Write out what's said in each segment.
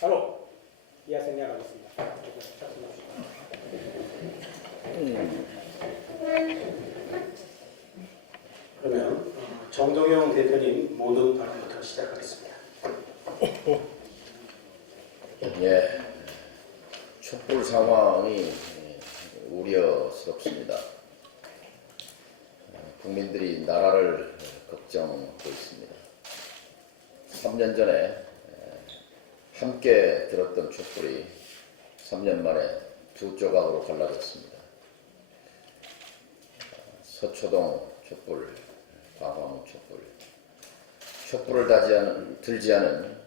바로 이하 생략하겠습니다. 작성합시다. 그러면 어, 정동영 대표님 모든 발언부터 시작하겠습니다. 예, 촛불 상황이 예, 우려스럽습니다. 어, 국민들이 나라를 어, 걱정하고 있습니다. 3년 전에 에, 함께 들었던 촛불이 3년 만에 두 조각으로 갈라졌습니다. 어, 서초동 촛불, 광화문 촛불, 촛불을 다지 않은, 들지 않은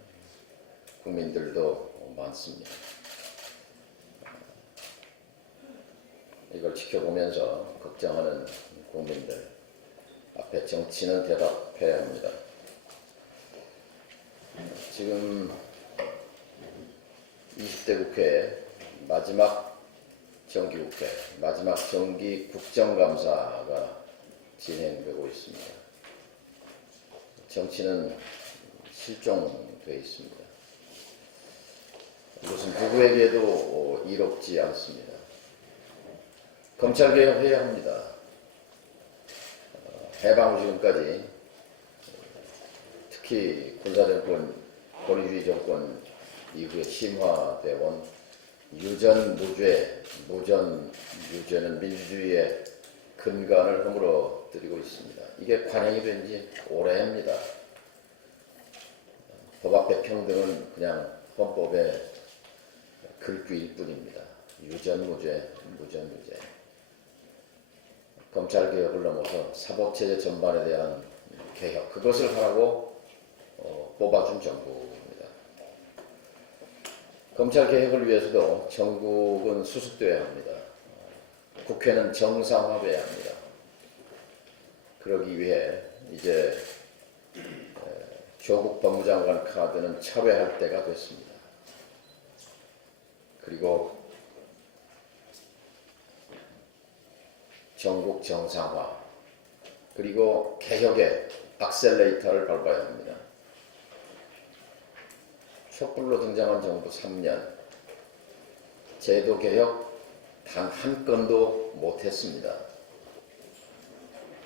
국민들도 많습니다. 이걸 지켜보면서 걱정하는 국민들 앞에 정치는 대답해야 합니다. 지금 20대 국회 마지막 정기국회, 마지막 정기 국정감사가 진행되고 있습니다. 정치는 실종되어 있습니다. 이것은 누구에게도 이롭지 않습니다. 검찰 개혁해야 합니다. 어, 해방 후 지금까지 특히 군사정권, 권위주의 정권 이후에 심화되어 온 유전 무죄, 무전 유죄는 민주주의의 근간을 허물어뜨리고 있습니다. 이게 관행이 된 지 오래입니다. 법 앞에 평등은 그냥 헌법의 글귀일 뿐입니다. 유전 무죄, 무전 무죄. 검찰 개혁을 넘어서 사법체제 전반에 대한 개혁, 그것을 하라고 어, 뽑아준 정부입니다. 검찰 개혁을 위해서도 전국은 수습돼야 합니다. 국회는 정상화돼야 합니다. 그러기 위해 이제 조국 법무장관 카드는 철회할 때가 됐습니다. 그리고 전국 정상화 그리고 개혁의 악셀레이터를 밟아야 합니다. 촛불로 등장한 정부 3년 제도 개혁 단 한 건도 못했습니다.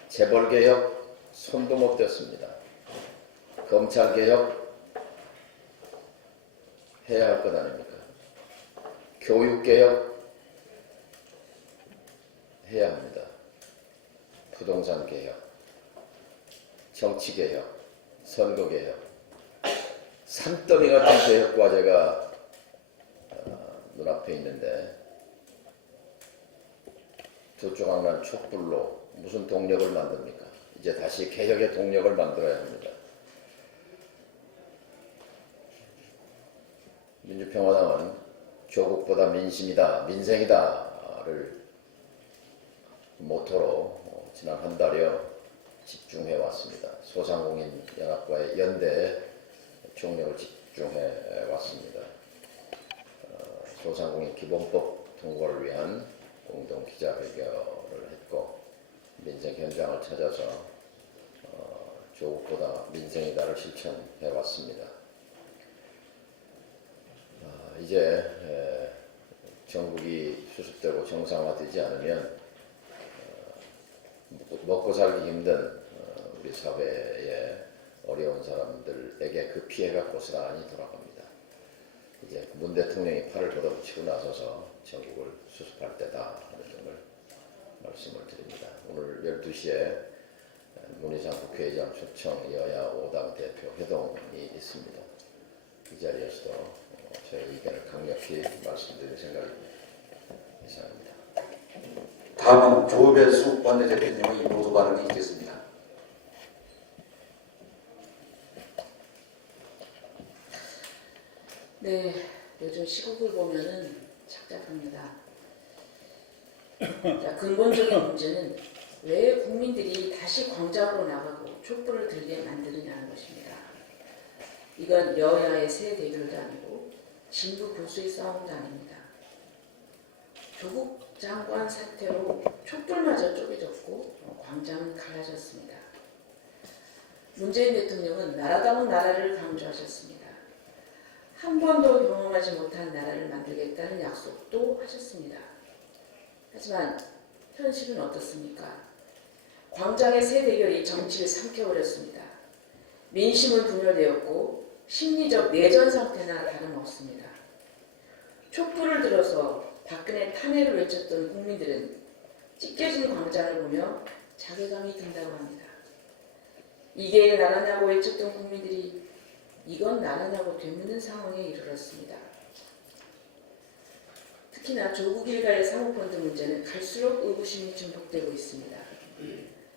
재벌 개혁 손도 못 댔습니다. 검찰 개혁 해야 할 것 아닙니까? 교육 개혁 해야 합니다. 부동산 개혁, 정치 개혁, 선거 개혁, 산더미 같은 개혁 과제가 어, 눈앞에 있는데 두 조각난 촛불로 무슨 동력을 만듭니까? 이제 다시 개혁의 동력을 만들어야 합니다. 민주평화당은 조국보다 민심이다, 민생이다를 모토로 어, 지난 한 달여 집중해 왔습니다. 소상공인 연합과의 연대 총력을 집중해 왔습니다. 어, 소상공인 기본법 통과를 위한 공동 기자회견을 했고 민생 현장을 찾아서 어, 조국보다 민생이다를 실천해 왔습니다. 아, 이제 에, 전국이 수습되고 정상화되지 않으면 어, 먹고 살기 힘든 어, 우리 사회의 어려운 사람들에게 그 피해가 고스란히 돌아갑니다. 이제 문 대통령이 팔을 걷어붙이고 나서서 전국을 수습할 때다 하는 점을 말씀을 드립니다. 오늘 12시에 문희상 국회의장 초청 여야 5당 대표 회동이 있습니다. 이 자리에서도 어, 저의 의견을 강력히 말씀드릴 생각입니다. 이상입니다. 다음은 조배수 원내대표님의 모두 발언이 있겠습니다. 네, 요즘 시국을 보면은 착잡합니다. 자, 근본적인 문제는 왜 국민들이 다시 광장으로 나가고 촛불을 들게 만드느냐는 것입니다. 이건 여야의 새 대결도 아니고 진보 보수의 싸움도 아닙니다. 조국 장관 사태로 촛불마저 쪼개졌고 광장은 갈라졌습니다. 문재인 대통령은 나라다운 나라를 강조하셨습니다. 한 번도 경험하지 못한 나라를 만들겠다는 약속도 하셨습니다. 하지만 현실은 어떻습니까? 광장의 새 대결이 정치를 삼켜버렸습니다. 민심은 분열되었고 심리적 내전 상태나 다름없습니다. 촛불을 들어서 박근혜 탄핵을 외쳤던 국민들은 찢겨진 광장을 보며 자괴감이 든다고 합니다. 이게 나라냐고 외쳤던 국민들이 이건 나라냐고 되묻는 상황에 이르렀습니다. 특히나 조국 일가의 사모펀드 문제는 갈수록 의구심이 증폭되고 있습니다.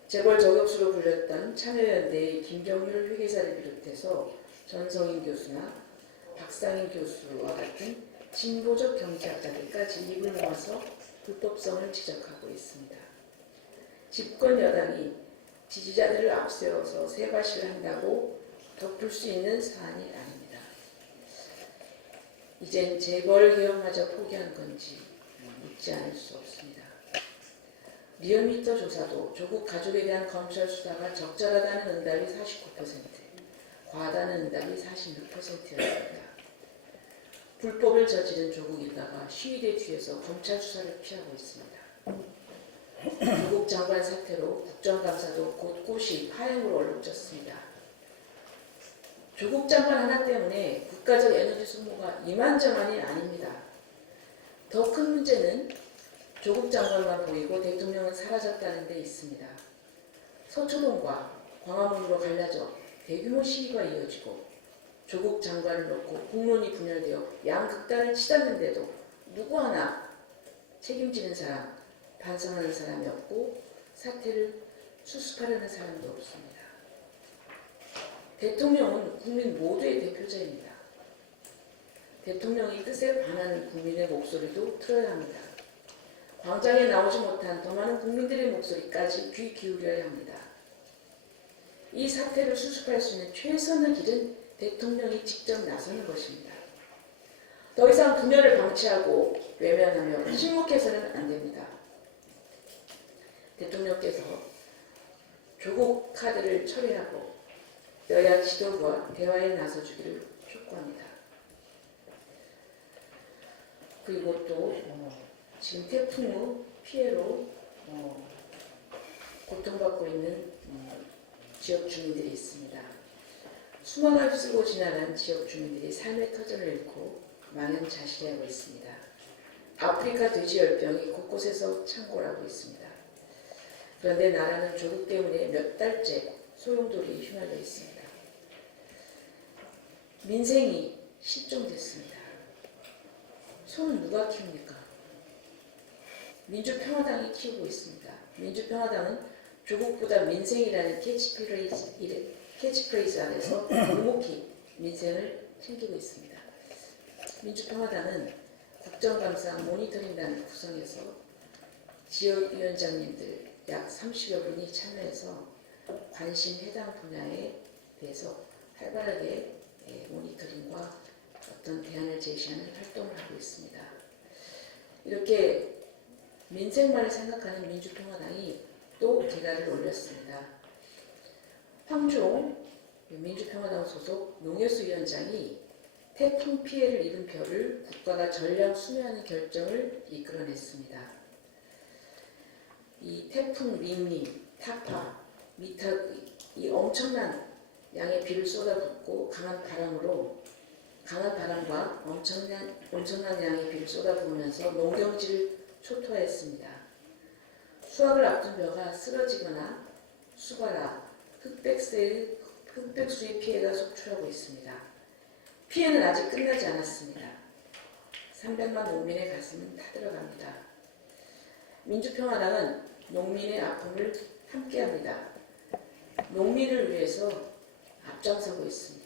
재벌 저격수로 불렸던 참여연대의 김경률 회계사를 비롯해서 전성인 교수나 박상인 교수와 같은 진보적 경제학자들까지 입을 모아서 불법성을 지적하고 있습니다. 집권 여당이 지지자들을 앞세워서 세바시를 한다고 덮을 수 있는 사안이 아닙니다. 이젠 재벌 개혁마저 포기한 건지 묻지 않을 수 없습니다. 리얼미터 조사도 조국 가족에 대한 검찰 수사가 적절하다는 응답이 49%, 과하다는 응답이 46%였습니다. 불법을 저지른 조국 일가가 시위대 뒤에서 검찰 수사를 피하고 있습니다. 조국 장관 사태로 국정감사도 곳곳이 파행으로 얼룩졌습니다. 조국 장관 하나 때문에 국가적 에너지 소모가 이만저만이 아닙니다. 더 큰 문제는 조국 장관만 보이고 대통령은 사라졌다는 데 있습니다. 서초동과 광화문으로 갈라져 대규모 시위가 이어지고 조국 장관을 놓고 국론이 분열되어 양극단을 치닫는데도 누구 하나 책임지는 사람, 반성하는 사람이 없고 사태를 수습하려는 사람도 없습니다. 대통령은 국민 모두의 대표자입니다. 대통령이 뜻에 반하는 국민의 목소리도 들어야 합니다. 광장에 나오지 못한 더 많은 국민들의 목소리까지 귀 기울여야 합니다. 이 사태를 수습할 수 있는 최선의 길은 대통령이 직접 나서는 것입니다. 더 이상 분열을 방치하고 외면하며 침묵해서는 안 됩니다. 대통령께서 조국 카드를 처리하고 여야 지도부와 대화에 나서주기를 촉구합니다. 그리고 또 어, 지금 태풍 후 피해로 어, 고통받고 있는 음, 지역 주민들이 있습니다. 수망을 쓰고 지나간 지역 주민들이 삶의 터전을 잃고 망연자실해하고 있습니다. 아프리카 돼지 열병이 곳곳에서 창궐하고 있습니다. 그런데 나라는 조국 때문에 몇 달째 소용돌이 휘말려 있습니다. 민생이 실종됐습니다. 소는 누가 키웁니까? 민주평화당이 키우고 있습니다. 민주평화당은 조국보다 민생이라는 캐치프레이즈, 캐치프레이즈 안에서 묵묵히 민생을 챙기고 있습니다. 민주평화당은 국정감사 모니터링단을 구성해서 지역위원장님들 약 30여 분이 참여해서 관심 해당 분야에 대해서 활발하게 예, 모니터링과 어떤 대안을 제시하는 활동을 하고 있습니다. 이렇게 민생만을 생각하는 민주평화당이 또 개가를 올렸습니다. 황종 민주평화당 소속 농해수 위원장이 태풍 피해를 입은 벼를 국가가 전량 수매하는 결정을 이끌어냈습니다. 이 태풍 링리, 타파, 미타기 이 엄청난 양의 비를 쏟아붓고 강한 바람으로 강한 바람과 엄청난 엄청난 양의 비를 쏟아부으면서 농경지를 초토화했습니다. 수확을 앞둔 벼가 쓰러지거나 수거라 흑백수의, 흑백수의 피해가 속출하고 있습니다. 피해는 아직 끝나지 않았습니다. 300만 농민의 가슴은 타들어갑니다. 민주평화당은 농민의 아픔을 함께합니다. 농민을 위해서 앞장서고 있습니다.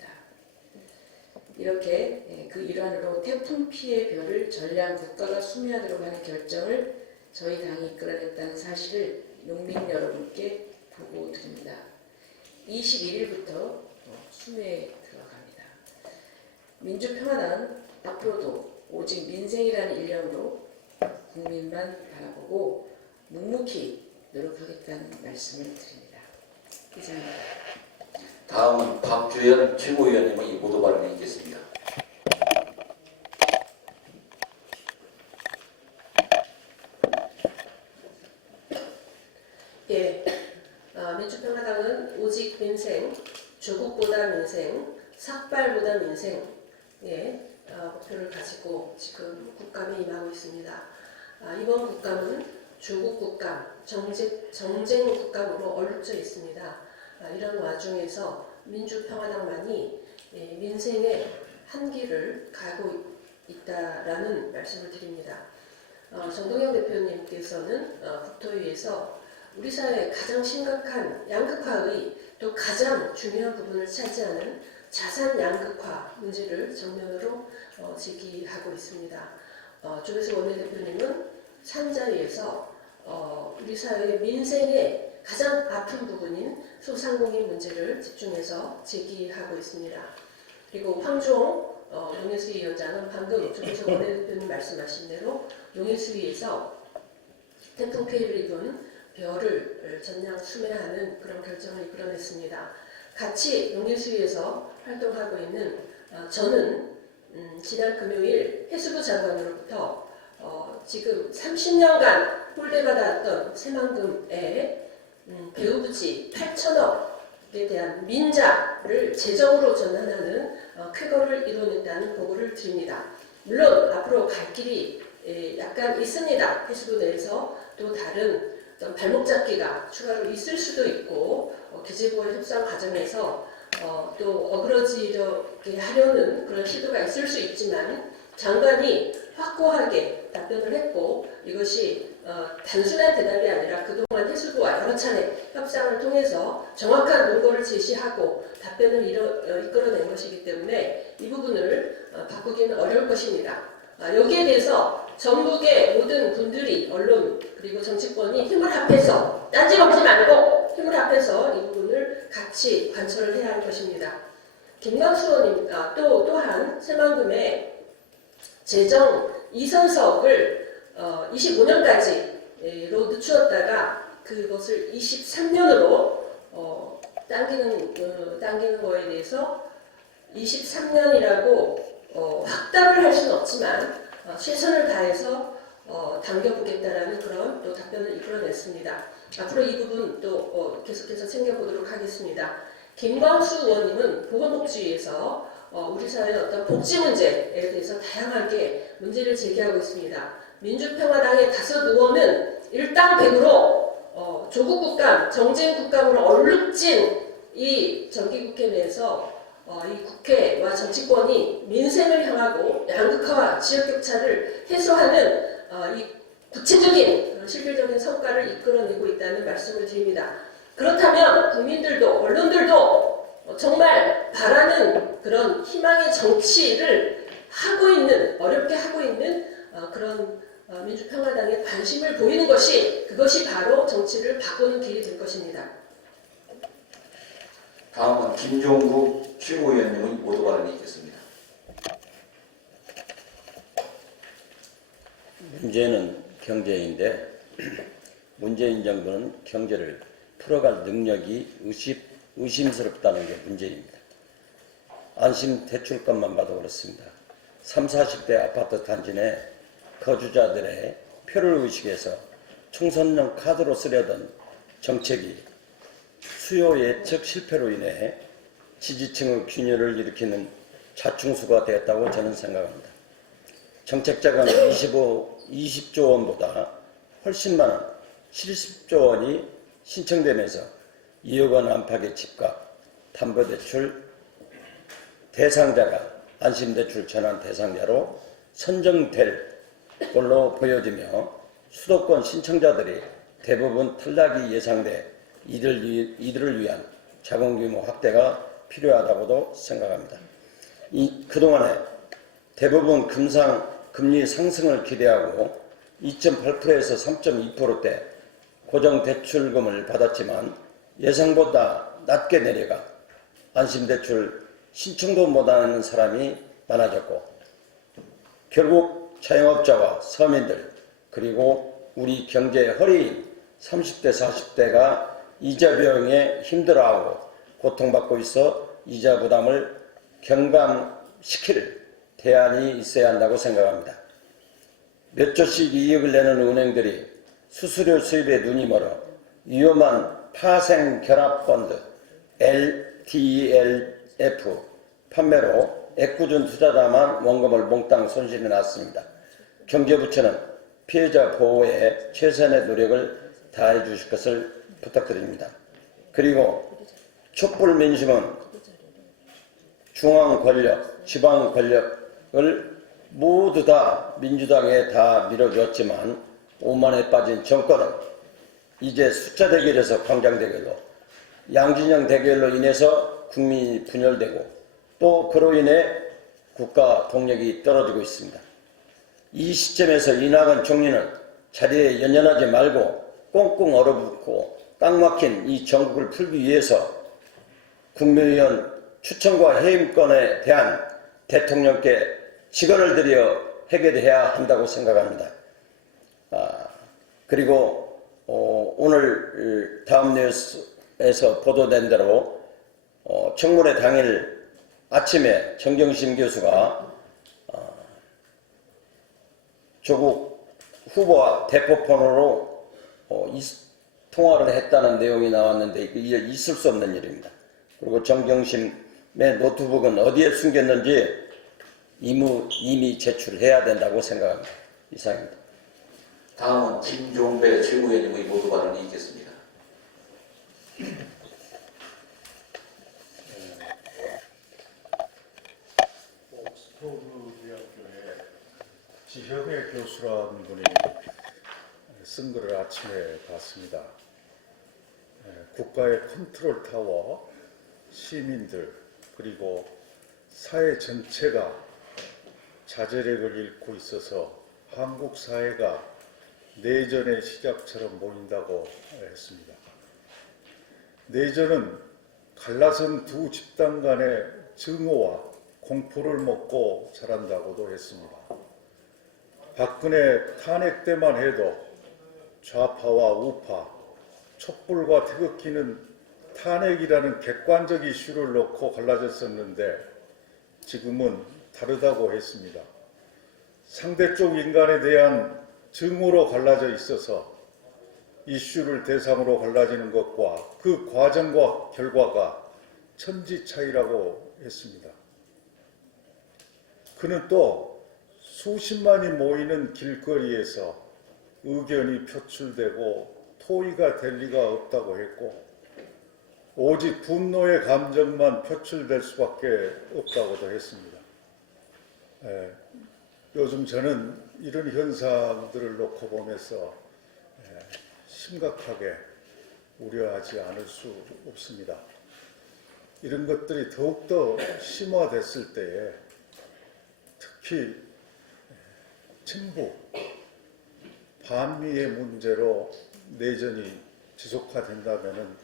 이렇게 예, 그 일환으로 태풍 피해 별을 전량 국가가 수매하도록 하는 결정을 저희 당이 이끌어냈다는 사실을 농민 여러분께 보고 드립니다. 21일부터 수매에 들어갑니다. 민주평화당은 앞으로도 오직 민생이라는 일념으로 국민만 바라보고 묵묵히 노력하겠다는 말씀을 드립니다. 이상입니다. 다음은 박주현 최고위원님의 모두 발언이 있겠습니다. 예, 아, 민주평화당은 오직 민생, 조국보다 민생, 삭발보다 민생, 예, 아, 목표를 가지고 지금 국감에 임하고 있습니다. 아, 이번 국감은 조국 국감, 정쟁, 정쟁 국감으로 얼룩져 있습니다. 아, 이런 와중에서 민주평화당만이 예, 민생의 한기를 가고 있다라는 말씀을 드립니다. 어, 정동영 대표님께서는 어, 국토위에서 우리 사회의 가장 심각한 양극화의 또 가장 중요한 부분을 차지하는 자산 양극화 문제를 정면으로 어, 제기하고 있습니다. 어, 조배수 원내대표님은 산자리에서 어, 우리 사회의 민생의 가장 아픈 부분인 소상공인 문제를 집중해서 제기하고 있습니다. 그리고 황종 어, 농해수위원장은 방금 조배수 원내대표님 말씀하신 대로 농해수위에서 태풍 피해를 입은 별을 전량 수매하는 그런 결정을 이끌어냈습니다. 같이 농해수위에서 활동하고 있는 어, 저는 음, 지난 금요일 해수부 장관으로부터 어, 지금 30년간 홀대받아왔던 새만금의 음, 배우부지 8천억에 대한 민자를 재정으로 전환하는 어, 쾌거를 이뤄냈다는 보고를 드립니다. 물론 앞으로 갈 길이 예, 약간 있습니다. 해수부 내에서 또 다른 어떤 발목 잡기가 추가로 있을 수도 있고 어, 기재부의 협상 과정에서 어, 또 어그러지게 하려는 그런 시도가 있을 수 있지만 장관이 확고하게 답변을 했고 이것이 어, 단순한 대답이 아니라 그동안 해수부와 여러 차례 협상을 통해서 정확한 논거를 제시하고 답변을 이뤄, 어, 이끌어낸 것이기 때문에 이 부분을 어, 바꾸기는 어려울 것입니다. 아, 여기에 대해서 전국의 모든 분들이 언론 그리고 정치권이 힘을 합해서 딴지 먹지 말고 힘을 합해서 이 부분을 같이 관철을 해야 할 것입니다. 김광수 의원님 아, 또 또한 새만금의 재정 이선석을 어, 25년까지로 늦추었다가 그것을 23년으로 어, 당기는 어, 당기는 거에 대해서 23년이라고 어, 확답을 할 수는 없지만 어, 최선을 다해서 어, 당겨보겠다라는 그런 또 답변을 이끌어냈습니다. 앞으로 이 부분 또 어, 계속해서 챙겨보도록 하겠습니다. 김광수 의원님은 보건복지위에서 어, 우리 사회의 어떤 복지 문제에 대해서 다양하게 문제를 제기하고 있습니다. 민주평화당의 다섯 의원은 일당 백으로 어, 조국 국감, 정쟁 국감으로 얼룩진 이 정기국회 내에서 어, 이 국회와 정치권이 민생을 향하고 양극화와 지역격차를 해소하는 어, 이 구체적인 그런 실질적인 성과를 이끌어내고 있다는 말씀을 드립니다. 그렇다면 국민들도 언론들도 어, 정말 바라는 그런 희망의 정치를 하고 있는 어렵게 하고 있는 어, 그런 어, 민주평화당에 관심을 보이는 것이 그것이 바로 정치를 바꾸는 길이 될 것입니다. 다음은 김종국 최고위원님의 모두 발언이 있겠습니다. 문제는 경제인데 문재인 정부는 경제를 풀어갈 능력이 의심, 의심스럽다는 게 문제입니다. 안심 대출값만 봐도 그렇습니다. 3, 40대 아파트 단지 내 거주자들의 표를 의식해서 총선용 카드로 쓰려던 정책이 수요 예측 실패로 인해 지지층의 균열을 일으키는 자충수가 되었다고 저는 생각합니다. 정책 자금 25, 20조 원보다 훨씬 많은 70조 원이 신청되면서 2억 원 안팎의 집값, 담보대출 대상자가 안심대출 전환 대상자로 선정될 걸로 보여지며 수도권 신청자들이 대부분 탈락이 예상돼 이들, 위- 이들을 위한 자본규모 확대가 필요하다고도 생각합니다. 이, 그동안에 대부분 금상, 금리 상승을 기대하고 2.8%에서 3.2%대 고정대출금을 받았지만 예상보다 낮게 내려가 안심대출 신청도 못하는 사람이 많아졌고 결국 자영업자와 서민들 그리고 우리 경제의 허리인 30대 40대가 이자 비용에 힘들어하고 고통받고 있어 이자 부담을 경감시킬 대안이 있어야 한다고 생각합니다. 몇 조씩 이익을 내는 은행들이 수수료 수입에 눈이 멀어 위험한 파생 결합 펀드 LTL ETF 판매로 애꿎은 투자자만 원금을 몽땅 손실이 났습니다. 경제부처는 피해자 보호에 최선의 노력을 다해 주실 것을 부탁드립니다. 그리고 촛불 민심은 중앙 권력, 지방 권력을 모두 다 민주당에 다 밀어주었지만 오만에 빠진 정권은 이제 숫자 대결에서 광장 대결로 양진영 대결로 인해서 국민이 분열되고 또 그로 인해 국가 동력이 떨어지고 있습니다. 이 시점에서 이낙연 총리는 자리에 연연하지 말고 꽁꽁 얼어붙고 꽉 막힌 이 정국을 풀기 위해서 국무위원 추천과 해임권에 대한 대통령께 직언을 드려 해결해야 한다고 생각합니다. 아, 그리고 어, 오늘 다음 뉴스에서 보도된 대로 어, 청문회 당일 아침에 정경심 교수가 어, 조국 후보와 대포폰으로 어, 이- 통화를 했다는 내용이 나왔는데 이게 있을 수 없는 일입니다. 그리고 정경심의 노트북은 어디에 숨겼는지 이무, 이미 제출해야 된다고 생각합니다. 이상입니다. 다음은 김종배 최고위원님의 모두 발언이 있겠습니다. 옥스퍼드 대학교에 지형의 교수라는 분이 쓴 글을 아침에 봤습니다. 에, 국가의 컨트롤 타워, 시민들, 그리고 사회 전체가 자제력을 잃고 있어서 한국 사회가 내전의 시작처럼 보인다고 했습니다. 내전은 갈라선 두 집단 간의 증오와 공포를 먹고 자란다고도 했습니다. 박근혜 탄핵 때만 해도 좌파와 우파, 촛불과 태극기는 탄핵이라는 객관적 이슈를 놓고 갈라졌었는데 지금은 다르다고 했습니다. 상대쪽 인간에 대한 증오로 갈라져 있어서 이슈를 대상으로 갈라지는 것과 그 과정과 결과가 천지 차이라고 했습니다. 그는 또 수십만이 모이는 길거리에서 의견이 표출되고 토의가 될 리가 없다고 했고 오직 분노의 감정만 표출될 수밖에 없다고도 했습니다. 에, 요즘 저는 이런 현상들을 놓고 보면서 에, 심각하게 우려하지 않을 수 없습니다. 이런 것들이 더욱더 심화됐을 때에 특히 친북, 반미의 문제로 내전이 지속화된다면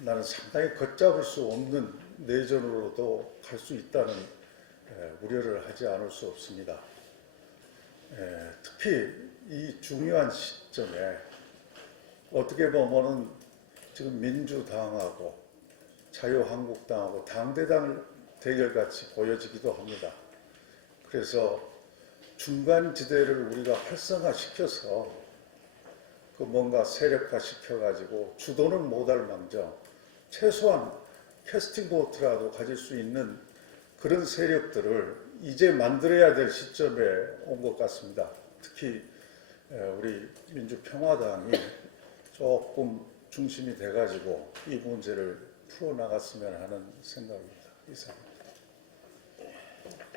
나는 상당히 걷잡을 수 없는 내전으로도 갈 수 있다는 에, 우려를 하지 않을 수 없습니다. 에, 특히 이 중요한 시점에 어떻게 보면은 지금 민주당하고 자유한국당하고 당대당 대결같이 보여지기도 합니다. 그래서 중간 지대를 우리가 활성화시켜서 그 뭔가 세력화 시켜가지고 주도는 못할 망정 최소한 캐스팅 보트라도 가질 수 있는 그런 세력들을 이제 만들어야 될 시점에 온 것 같습니다. 특히 에, 우리 민주평화당이 조금 중심이 돼가지고 이 문제를 풀어나갔으면 하는 생각입니다. 이상.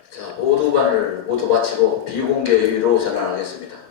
자, 모두 발언을 모두 마치고 비공개 회의로 전환하겠습니다.